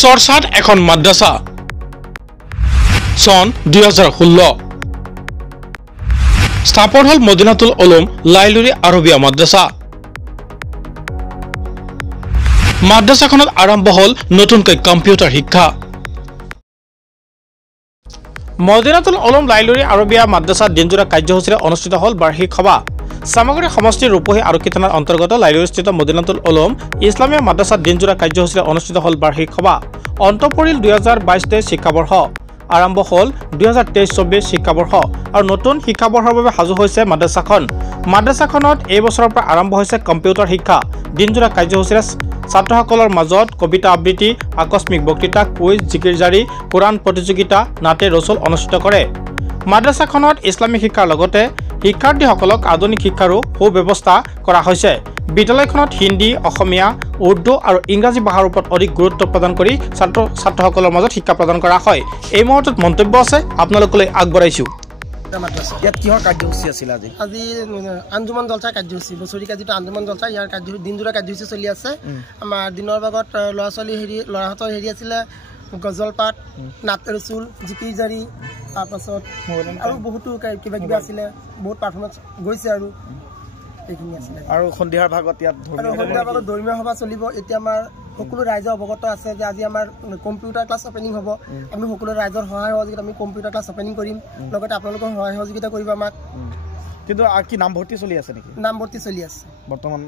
চৰ্চাত এখন মাদ্ৰাছা চন 2016 স্থাপন হল মদিনাতুল উলুম লাইলুৰি আৰবিয়া মাদ্ৰাছা মাদ্ৰাছাখনত আৰম্ভ হল নতুনকৈ কম্পিউটাৰ শিক্ষা মদিনাতুল উলুম লাইলুৰি আৰবিয়া মাদ্ৰাছা দিনজোৰা কাৰ্যসূচীৰে অনুষ্ঠিত হল বাৰ্ষিক সভা সামগ্ৰী সমষ্টিৰ ৰূপহী আৰক্ষী থানাৰ অন্তৰ্গত লাইলুৰিস্থিত মদিনাতুল উলুম ইছলামিয়া মাদ্ৰাছা দিনজোৰা কাৰ্যসূচীৰে অনুষ্ঠিত হল বাৰ্ষিক সভা অন্ত পৰিল 2022-23 শিক্ষাবৰ্ষ আৰম্ভ হল 2023-24 শিক্ষাবৰ্ষ আৰু নতুন শিক্ষাবৰ্ষৰ বাবে সাজু হৈছে মাদ্ৰাছাখনত এই বছৰৰ পৰা আৰম্ভ হৈছে কম্পিউটাৰ শিক্ষা দিনজোৰা কাৰ্যসূচীৰে ছাত্ৰসকলৰ মাজত কবিতা আবৃত্তি আকস্মিক বক্তৃতা কুইজ জিকিৰ জাৰি কোৰাণ প্ৰতিযোগিতা নাটে ৰচুল অনুষ্ঠিত কৰে মাদ্ৰাছাখনত ইছলামিক শিক্ষাৰ লগতে শিক্ষাৰ্থীসকলক আধুনিক শিক্ষাৰো সুব্যৱস্থা কৰা হৈছে বিদ্যালয়খনত হিন্দী অসমীয়া উৰ্দু আৰু ইংৰাজী ভাষাৰ ওপৰত অধিক গুৰুত্ব প্ৰদান কৰি ছাত্ৰসকলৰ মাজত শিক্ষা প্ৰদান কৰা হয় এই মুহূৰ্তত মন্তব্য আছে আপোনালোকলৈ আগবঢ়াইছো ইয়াত কিহৰ কাৰ্যসূচী আছিল আজি আঞ্জুমান জলচা কাৰ্যসূচী বছৰীয়া যিটো আঞ্জুমান জলচা ইয়াৰ দিনজোৰা কাৰ্যসূচী চলি আছে আমাৰ দিনৰ ভাগত ল'ৰাহঁতৰ হেৰি আছিলে গজল পাঠ নাট ৰচুল জিকিৰ জাৰি তাৰপাছত আৰু বহুতো কিবা কিবা আছিলে বহুত পাৰফৰ্মেঞ্চ গৈছে আৰু এইখিনি আছিলে আৰু সন্ধিয়াৰ ভাগত ইয়াত ধৰ্মীয় সভা চলিব এতিয়া আমাৰ সকলো ৰাইজে অৱগত আছে যে আজি আমাৰ কম্পিউটাৰ ক্লাছ অপেনিং হ'ব আমি সকলো ৰাইজৰ সহায় সহযোগিতা আমি কম্পিউটাৰ ক্লাছ অপেনিং কৰিম লগতে আপোনালোকৰ সহায় সহযোগিতা কৰিব আমাক কিন্তু কি নামভৰ্তি চলি আছে নেকি নামভৰ্তি চলি আছে বৰ্তমান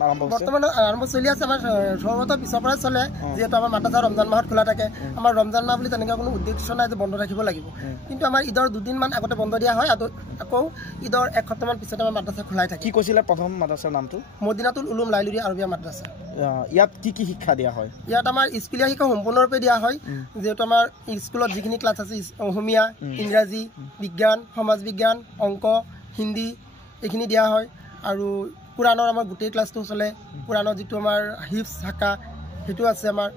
আৰম্ভ চলি আছে আমাৰ সৰ্বতৰ পিছৰ পৰাই চলে যিহেতু আমাৰ মাদ্ৰাছা ৰমজান মাহত খোলা থাকে আমাৰ ৰমজান মাহ বুলি তেনেকুৱা কোনো উদ্দেশ্য নাই যে বন্ধ ৰাখিব লাগিব কিন্তু আমাৰ ঈদৰ দুদিনমান আগতে বন্ধ দিয়া হয় আকৌ ঈদৰ এক সপ্তাহমান পিছতে আমাৰ মাদ্ৰাছা খোলাই থাকে কি কৈছিলে প্ৰথম মাদ্ৰাছাৰ নামটো মদিনাতুল উলুম লাইলুৰি আৰবিয়া মাদ্ৰাছা ইয়াত কি শিক্ষা দিয়া হয় ইয়াত আমাৰ স্কুলীয়া শিক্ষা সম্পূৰ্ণৰূপে দিয়া হয় যিহেতু আমাৰ স্কুলত যিখিনি ক্লাছ আছে অসমীয়া ইংৰাজী বিজ্ঞান সমাজ বিজ্ঞান অংক হিন্দী এইখিনি দিয়া হয় আৰু কোৰাণৰ আমাৰ গোটেই ক্লাছটো চলে কোৰাণৰ যিটো আমাৰ হিফজ শাখা সেইটো আছে আমাৰ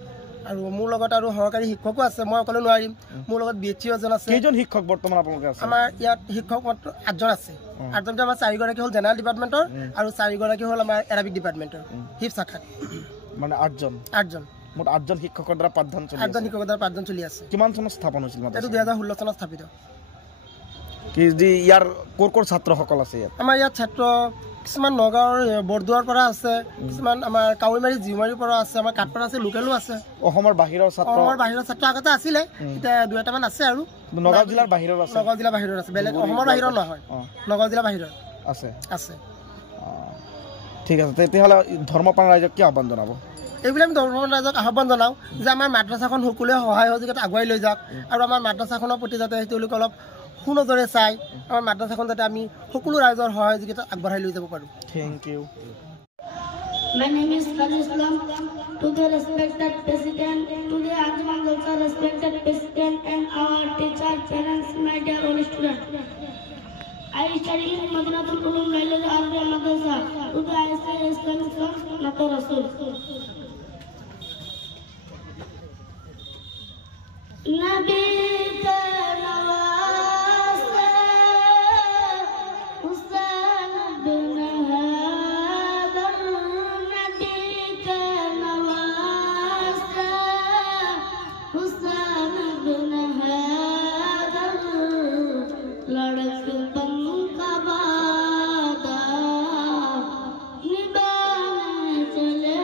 আৰু মোৰ লগত আৰু সহকাৰী শিক্ষকো আছে মই অকলে নোৱাৰিম মোৰ লগত বিএচচি এজন আছে কেইজন শিক্ষক বৰ্তমান আপোনালোকে আছে আমাৰ ইয়াত শিক্ষক মাত্ৰ 8জন আছে 8জনতে আমাৰ 4গৰাকী হ'ল জেনেৰেল ডিপাৰ্টমেণ্টৰ আৰু 4গৰাকী হ'ল আমাৰ এৰাবিক ডিপাৰ্টমেণ্টৰ হিফজ শাখাত মানে 8জন মোট 8জন শিক্ষকৰ দ্বাৰা পাঠদান চলি আছে 8জন শিক্ষকৰ দ্বাৰা পাঠদান চলি আছে কিমান চনত স্থাপন হৈছিল এইটো 2016 চনত স্থাপিত কি ইয়াৰ কোৰ ছাত্ৰসকল আছে ইয়াত আমাৰ ইয়াত ছাত্ৰ কিছুমান নগাঁৱৰ বৰদুৱাৰ পৰা আছে কিছুমান আমাৰ কাৱৈমাৰী জিউমাৰীৰ পৰা আছে আমাৰ কাটপাৰা আছে লোকেলো আছে অসমৰ বাহিৰৰ ছাত্ৰ আগতে আছিলে এতিয়া দুই এটামান আছে আৰু নগাঁও জিলাৰ বাহিৰৰ আছে বেলেগ অসমৰ বাহিৰৰ নহয় নগাঁও জিলাৰ বাহিৰৰ আছে ঠিক আছে তেতিয়াহ'লে ধৰ্মপ্ৰাণ ৰাইজক কি আহ্বান জনাব এইবিলাক আমি ধৰ্মপ্ৰাণ ৰাইজক আহ্বান জনাওঁ যে আমাৰ মাদ্ৰাছাখন সকলোৱে সহায় সহযোগিতা আগুৱাই লৈ যাওক আৰু আমাৰ মাদ্ৰাছাখনৰ প্ৰতি যাতে তেওঁলোকে অলপ সুনজৰে চাই আমাৰ মাদ্ৰাছাখন যাতে আমি সকলো ৰাইজৰ সহযোগিতা আগবঢ়াই লৈ যাব পাৰোঁ thank you My name is Fazil Islam. To the respected president, to the Anjuman Jalsa respected president and our teacher, parents, my dear all students. I study in Madinatul Ulum Lailuri Arabia Madrasa. To the ISI Islamic Class, Nato Rasul. Nabi ka nawasa, Husain bin Hadar. Nabi ka nawasa, Husain bin Hadar. Ladak ban ka wada, nibhane chale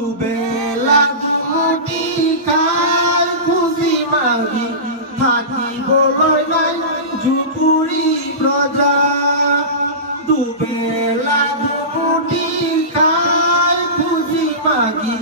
দুবেলা দুমুঠি খাই খুচি মাগি থাকিবলৈ নাই জুপুৰি প্ৰজা দুবেলা দুমুঠি খাই খুচি মাগি